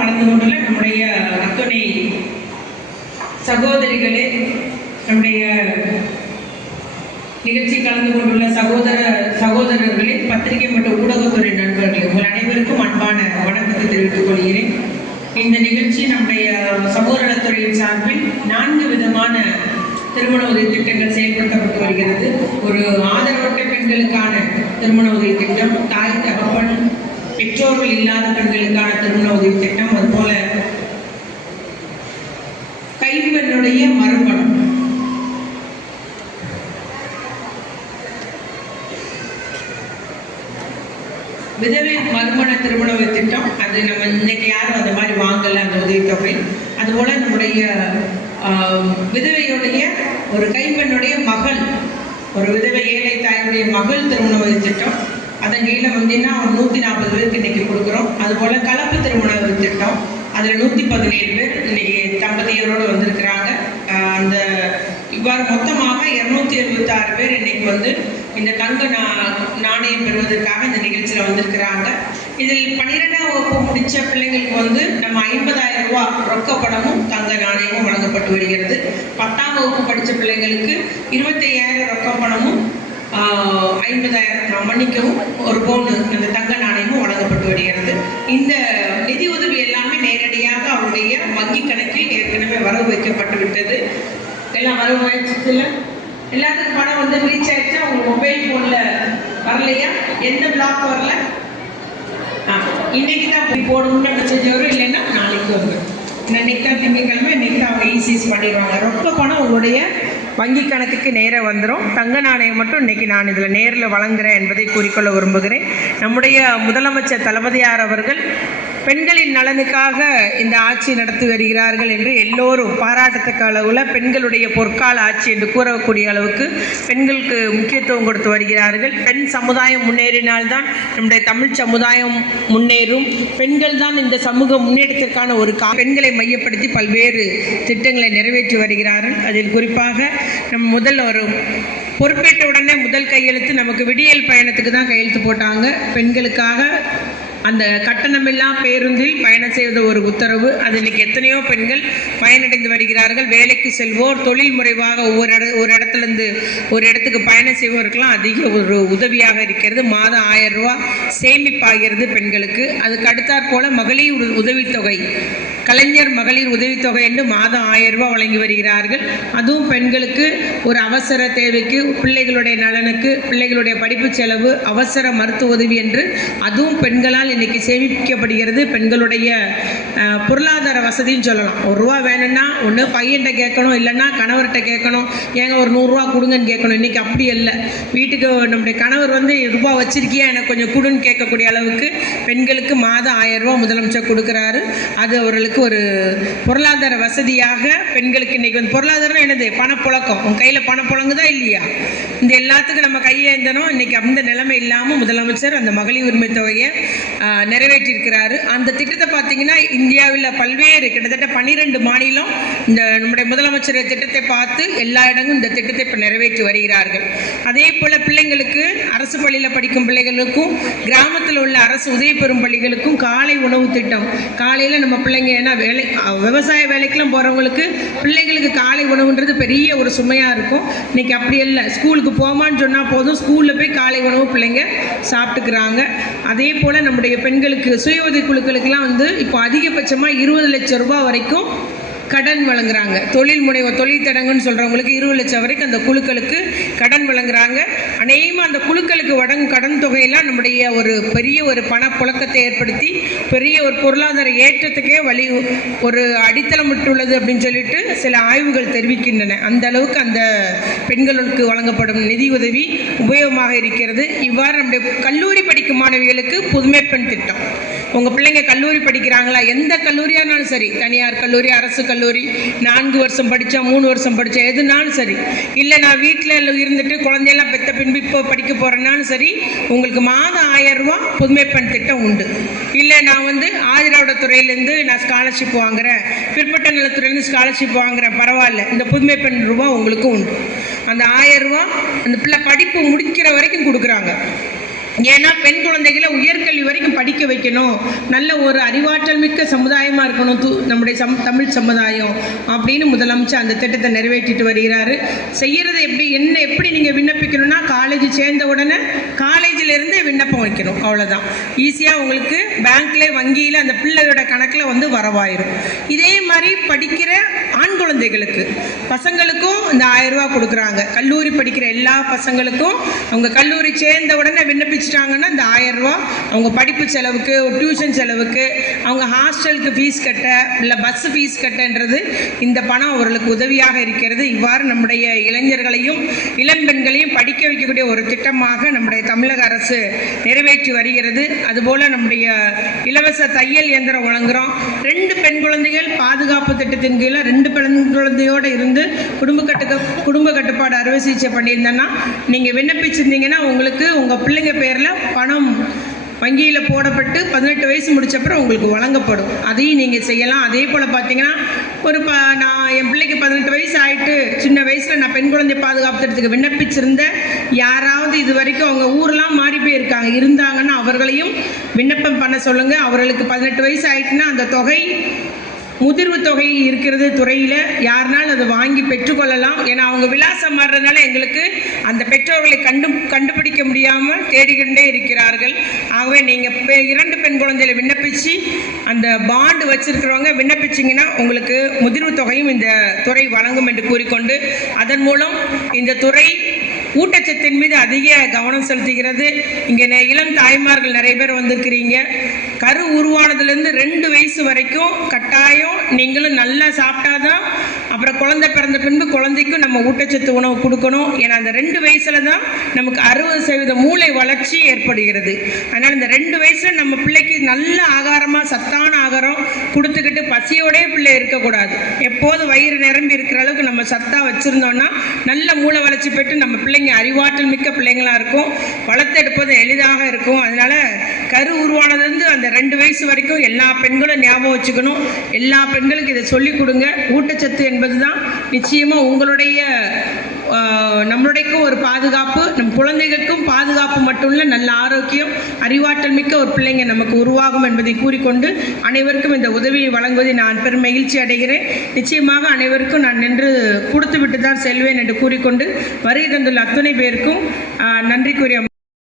கலந்து கொண்டுள்ள நம்முடைய அத்துணை சகோதரிகளே, நம்முடைய நிகழ்ச்சி கலந்து கொண்டுள்ள சகோதரர்களே, பத்திரிகை மற்றும் ஊடகத்துறை நண்பர்களே, உங்கள் அனைவருக்கும் அன்பான வணக்கத்தை தெரிவித்துக் கொள்கிறேன். இந்த நிகழ்ச்சி நம்முடைய சமூக நலத்துறையின் சார்பில் 4 விதமான திருமண உதவி திட்டங்கள் செயல்படுத்தப்பட்டு வருகிறது. ஒரு ஆதரவற்ற பெண்களுக்கான திருமண உதவி திட்டம், தாய் தகப்பன் பெற்றோர்கள் இல்லாத பெண்களுக்கான திருமண உதவி திட்டம், அதுபோல கைம்பெண்ணுடைய மறுமணம், விதவை மறுமண திருமண உதவி திட்டம். அது நம்ம இன்னைக்கு யாரும் அந்த மாதிரி வாங்கல அந்த உதவித்தொகை. அதுபோல நம்முடைய விதவையுடைய ஒரு கைம்பெண்ணுடைய மகள், ஒரு விதவை ஏழை தாயுடைய மகள் திருமண உதவி திட்டம். அதன் கீழே வந்தீங்கன்னா 140 பேருக்கு இன்னைக்கு கொடுக்குறோம். அதுபோல கலப்பு திருமண உதவி திட்டம், அதில் 117 பேர் இன்னைக்கு தம்பதியரோடு வந்திருக்கிறாங்க. அந்த இவ்வாறு மொத்தமாக 276 பேர் இன்னைக்கு வந்து இந்த தங்க நாணயம் பெறுவதற்காக இந்த நிகழ்ச்சியில் வந்திருக்கிறாங்க. இதில் 12ஆம் வகுப்பு முடித்த பிள்ளைங்களுக்கு வந்து நம்ம 50,000 ரூபாய் ரொக்கப்படமும் தங்க நாணயமும் வழங்கப்பட்டு வருகிறது. 10ஆம் வகுப்பு படித்த பிள்ளைங்களுக்கு 25,000 ரொக்கப்பணமும் 50,000 மன்னிக்கவும் ஒரு பவுன் அந்த தங்க நாணயமும் வழங்கப்பட்டு வருகிறது. இந்த நிதி உதவி எல்லாமே நேரடியாக அவருடைய வங்கி கணக்கில் ஏற்கனவே வரவு வைக்கப்பட்டு விட்டது. எல்லாம் வரவு வச்சுல எல்லாத்துக்கும் பணம் வந்து ரீச் ஆயிடுச்சா? உங்களுக்கு மொபைல் ஃபோனில் வரலையா? எந்த பிளாக் வரல? இன்னைக்கு தான் போய் போடணும்னு மெசேஜ் வரும், இல்லைன்னா நாளைக்கு வரும். இன்னைக்கு தான் திங்கட்கிழமை, இன்னைக்கு தான் அவங்க ஈஸிஸ் பண்ணிடுவாங்க. ரொம்ப பணம் உங்களுடைய வங்கி கணக்குக்கு நேராக வந்துடும். தங்க நாணயம் மட்டும் இன்னைக்கு நான் இதில் நேரில் வழங்குகிறேன் என்பதை கூறிக்கொள்ள விரும்புகிறேன். நம்முடைய முதலமைச்சர் தளபதியார் அவர்கள் பெண்களின் நலனுக்காக இந்த ஆட்சி நடத்தி வருகிறார்கள் என்று எல்லோரும் பாராட்டத்தக்க அளவில் பெண்களுடைய பொற்கால ஆட்சி என்று கூறக்கூடிய அளவுக்கு பெண்களுக்கு முக்கியத்துவம் கொடுத்து வருகிறார்கள். பெண் சமுதாயம் முன்னேறினால்தான் நம்முடைய தமிழ் சமுதாயம் முன்னேறும். பெண்கள் தான் இந்த சமூக முன்னேற்றத்திற்கான ஒரு பெண்களை மையப்படுத்தி பல்வேறு திட்டங்களை நிறைவேற்றி வருகிறார்கள். அதில் குறிப்பாக நம் முதல் ஒரு பொறுப்பேற்ற உடனே முதல் கையெழுத்து நமக்கு விடியல் பயணத்துக்கு தான் கையெழுத்து போட்டாங்க. பெண்களுக்காக அந்த கட்டணமில்லா பேருந்தில் பயணம் செய்வது ஒரு உத்தரவு. அது இன்னைக்கு எத்தனையோ பெண்கள் பயனடைந்து வருகிறார்கள். வேலைக்கு செல்வோர், தொழில் முறைவாக ஒரு இடத்துலேருந்து ஒரு இடத்துக்கு பயணம் செய்வோருக்கெல்லாம் அதிக ஒரு உதவியாக இருக்கிறது. மாதம் 1000 ரூபாய் சேமிப்பாகிறது பெண்களுக்கு. அதுக்கு அடுத்தாற் போல மகளிர் உதவித்தொகை, கலைஞர் மகளிர் உதவித்தொகை என்று மாதம் 1000 ரூபாய் வழங்கி வருகிறார்கள். அதுவும் பெண்களுக்கு ஒரு அவசர தேவைக்கு, பிள்ளைகளுடைய நலனுக்கு, பிள்ளைகளுடைய படிப்பு செலவு, அவசர மருத்துவ உதவி என்று அதுவும் பெண்களால் இன்னைக்கு சேமிக்கப்படுகிறது. பெண்களுடைய பொருளாதார வசதின்னு சொல்லலாம். 1 ரூபா வேணும்னா ஒன்று பையன்கிட்ட கேட்கணும், இல்லைன்னா கணவர்கிட்ட கேட்கணும், ஏங்க ஒரு 100 ரூபா கொடுங்கன்னு கேட்கணும். இன்னைக்கு அப்படி இல்லை. வீட்டுக்கு நம்முடைய கணவர் வந்து ரூபா வச்சிருக்கியா எனக்கு கொஞ்சம் கொடுன்னு கேட்கக்கூடிய அளவுக்கு பெண்களுக்கு மாதம் 1000 ரூபா முதலமைச்சர் கொடுக்குறாரு. அது அவர்களுக்கு ஒரு பொருளாதார வசதியாக பெண்களுக்கு இன்னைக்கு வந்து பொருளாதாரம் என்னது? பணப்புழக்கம். உன் கையில் பணப்புழங்குதா இல்லையா? இந்த எல்லாத்துக்கும் நம்ம கையேந்தணும். இன்னைக்கு அந்த நிலைமை இல்லாமல் முதலமைச்சர் அந்த மகளிர் உரிமை தொகையை நிறைவேற்றியிருக்கிறாரு. அந்த திட்டத்தை பார்த்தீங்கன்னா இந்தியாவில் பல்வேறு கிட்டத்தட்ட 12 மாநிலம் இந்த நம்முடைய முதலமைச்சர் திட்டத்தை பார்த்து எல்லா இடங்களும் இந்த திட்டத்தை இப்போ நிறைவேற்றி வருகிறார்கள். அதே போல் பிள்ளைங்களுக்கு, அரசு பள்ளியில் படிக்கும் பிள்ளைகளுக்கும் கிராமத்தில் உள்ள அரசு உதவி பெறும் பள்ளிகளுக்கும் காலை உணவு திட்டம். காலையில் நம்ம பிள்ளைங்க ஏன்னா விவசாய வேலைக்கெல்லாம் போகிறவங்களுக்கு பிள்ளைங்களுக்கு காலை உணவுன்றது பெரிய ஒரு சுமையாக இருக்கும். இன்னைக்கு அப்படி இல்லை. ஸ்கூலுக்கு போமான்னு சொன்னால் போதும், ஸ்கூலில் போய் காலை உணவு பிள்ளைங்க சாப்பிட்டுக்கிறாங்க. அதே போல் நம்முடைய பெண்களுக்கு சுய உதவி குழுக்களுக்கெல்லாம் வந்து இப்போ அதிகபட்சமாக 20 லட்சம் ரூபாய் வரைக்கும் கடன் வழங்குறாங்க. தொழில் முனைவோர், தொழில் தடங்குன்னு சொல்கிறவங்களுக்கு 20 லட்சம் வரைக்கும் அந்த குழுக்களுக்கு கடன் வழங்குறாங்க. அநேகமாக அந்த குழுக்களுக்கு வழங்கும் கடன் தொகையெல்லாம் நம்முடைய ஒரு பெரிய ஒரு பணப்புழக்கத்தை ஏற்படுத்தி பெரிய ஒரு பொருளாதார ஏற்றத்துக்கே ஒரு அடித்தளமிட்டுள்ளது அப்படின்னு சொல்லிட்டு சில ஆய்வுகள் தெரிவிக்கின்றன. அந்த அளவுக்கு அந்த பெண்களுக்கு வழங்கப்படும் நிதி உதவி உபயோகமாக இருக்கிறது. இவ்வாறு நம்முடைய கல்லூரி படிக்கும் மாணவிகளுக்கு புதுமை பெண் திட்டம். உங்கள் பிள்ளைங்க கல்லூரி படிக்கிறாங்களா? எந்த கல்லூரியாக இருந்தாலும் சரி, தனியார் கல்லூரி, அரசு கல்லூரி, 4 வருஷம் படித்தா 3 வருஷம் படித்தா எதுனாலும் சரி, இல்லை நான் வீட்டில் இருந்துட்டு குழந்தையெல்லாம் பெற்ற பின்பு இப்போ படிக்க போகிறேன்னாலும் சரி, உங்களுக்கு மாதம் 1000 ரூபா புதுமை பெண் திட்டம் உண்டு. இல்லை நான் வந்து ஆதிராவிடத்துறையிலேருந்து நான் ஸ்காலர்ஷிப் வாங்குகிறேன், பிற்பட்ட நலத்துறையிலேருந்து ஸ்காலர்ஷிப் வாங்குகிறேன், பரவாயில்ல, இந்த புதுமை பெண் ரூபா உங்களுக்கு உண்டு. அந்த 1000 ரூபா அந்த பிள்ளை படிப்பு முடிக்கிற வரைக்கும் கொடுக்குறாங்க. ஏன்னா பெண் குழந்தைகளை உயர்கல்வி வரைக்கும் படிக்க வைக்கணும், நல்ல ஒரு அறிவாற்றல் மிக்க சமுதாயமாக இருக்கணும் நம்முடைய தமிழ் சமுதாயம் அப்படின்னு முதலமைச்சர் அந்த திட்டத்தை நிறைவேற்றிட்டு வருகிறாரு. செய்கிறது எப்படி நீங்கள் விண்ணப்பிக்கணும்னா, காலேஜ் சேர்ந்த உடனே காலேஜில் இருந்தே விண்ணப்பம் வைக்கணும், அவ்வளோதான். ஈஸியாக உங்களுக்கு பேங்க்கில் வங்கியில் அந்த பிள்ளையோட கணக்கில் வந்து வரவாயிரும். இதே மாதிரி படிக்கிற ஆண் குழந்தைகளுக்கு பசங்களுக்கும் இந்த 1000 ரூபா கொடுக்குறாங்க. கல்லூரி படிக்கிற எல்லா பசங்களுக்கும் அவங்க கல்லூரி சேர்ந்த உடனே விண்ணப்பிச்சிட்டாங்கன்னா இந்த 1000 ரூபா அவங்க படிப்பு செலவுக்கு, டியூஷன் செலவுக்கு, அவங்க ஹாஸ்டலுக்கு ஃபீஸ் கட்ட, இல்லை பஸ் ஃபீஸ் கட்டன்றது இந்த பணம் அவர்களுக்கு உதவியாக இருக்கிறது. இவ்வாறு நம்முடைய இளைஞர்களையும் இளம்பெண்களையும் படிக்க வைக்கக்கூடிய ஒரு திட்டமாக நம்முடைய தமிழக அரசு நிறைவேற்றி வருகிறது. அதுபோல் நம்முடைய இலவச தையல் இயந்திரம் வழங்குகிறோம். 2 பெண் குழந்தைகள் பாதுகாப்பு திட்டத்தின் கீழே 2 பெண் குழந்தையோடு இருந்து குடும்ப கட்டுப்பாடு அறுவை சிகிச்சை பண்ணியிருந்தேன்னா நீங்கள் விண்ணப்பிச்சிருந்தீங்கன்னா உங்களுக்கு உங்கள் பிள்ளைங்க பேரில் பணம் வங்கியில் போடப்பட்டு 18 வயசு முடிச்சப்பறம் உங்களுக்கு வழங்கப்படும். அதையும் நீங்கள் செய்யலாம். அதே போல் பார்த்தீங்கன்னா நான் என் பிள்ளைக்கு 18 வயசு ஆகிட்டு சின்ன வயசில் நான் பெண் குழந்தை பாதுகாப்பு திட்டத்துக்கு விண்ணப்பிச்சிருந்த யாராவது இது வரைக்கும் அவங்க ஊரெலாம் மாறி இருந்தாங்கன்னா அவர்களையும் விண்ணப்பம் பண்ண சொல்லுங்கள். அவர்களுக்கு 18 வயசு ஆகிட்டுன்னா அந்த தொகை முதிர்வு தொகை இருக்கிறது துறையில், யாருனாலும் அதை வாங்கி பெற்றுக்கொள்ளலாம். ஏன்னா அவங்க விலாசம் மாறுறதுனால எங்களுக்கு அந்த பெற்றோர்களை கண்டுபிடிக்க முடியாமல் தேடிக்கிட்டே இருக்கிறார்கள். ஆகவே நீங்கள் 2 பெண் குழந்தைகளை விண்ணப்பித்து அந்த பாண்டு வச்சிருக்கிறவங்க விண்ணப்பிச்சிங்கன்னா உங்களுக்கு முதிர்வு தொகையும் இந்த துறை வழங்கும் என்று கூறிக்கொண்டு, அதன் மூலம் இந்த துறை ஊட்டச்சத்தின் மீது அதிக கவனம் செலுத்துகிறது. இங்கே இளம் தாய்மார்கள் நிறைய பேர் வந்திருக்கிறீங்க. கரு உருவானதுலேருந்து 2 வயசு வரைக்கும் கட்டாயம் நீங்களும் நல்லா சாப்பிட்டாதான் அப்புறம் குழந்தை பிறந்த பின்பு குழந்தைக்கும் நம்ம ஊட்டச்சத்து உணவு கொடுக்கணும். ஏன்னா அந்த 2 வயசுல தான் நமக்கு 60% மூளை வளர்ச்சி ஏற்படுகிறது. அதனால் இந்த 2 வயசுல நம்ம பிள்ளைக்கு நல்ல ஆகாரமாக சத்தான ஆகாரம் கொடுத்துக்கிட்டு பசியோடே பிள்ளை இருக்கக்கூடாது. எப்போது வயிறு நிரம்பி இருக்கிற அளவுக்கு நம்ம சத்தாக வச்சுருந்தோம்னா நல்ல மூளை வளர்ச்சி பெற்று நம்ம பிள்ளைங்க அறிவாற்றல் மிக்க பிள்ளைங்களாக இருக்கும், வளர்த்தெடுப்பது எளிதாக இருக்கும். அதனால் கரு உருவானதுலேருந்து அந்த 2 வயசு வரைக்கும் எல்லா பெண்களும் ஞாபகம் வச்சுக்கணும். எல்லா பெண்களுக்கும் இதை சொல்லிக் கொடுங்க. ஊட்டச்சத்து என்பது தான் நிச்சயமாக உங்களுடைய நம்மளுடையக்கும் ஒரு பாதுகாப்பு, நம் குழந்தைகளுக்கும் பாதுகாப்பு மட்டும் இல்லை, நல்ல ஆரோக்கியம் அறிவாற்றல் மிக்க ஒரு பிள்ளைங்க நமக்கு உருவாகும் என்பதை கூறிக்கொண்டு அனைவருக்கும் இந்த உதவியை வழங்குவதை நான் பெரும் மகிழ்ச்சி அடைகிறேன். நிச்சயமாக அனைவருக்கும் நான் நின்று கொடுத்து விட்டு தான் செல்வேன் என்று கூறிக்கொண்டு வருகை தந்துள்ள அத்தனை பேருக்கும் நன்றி கூறி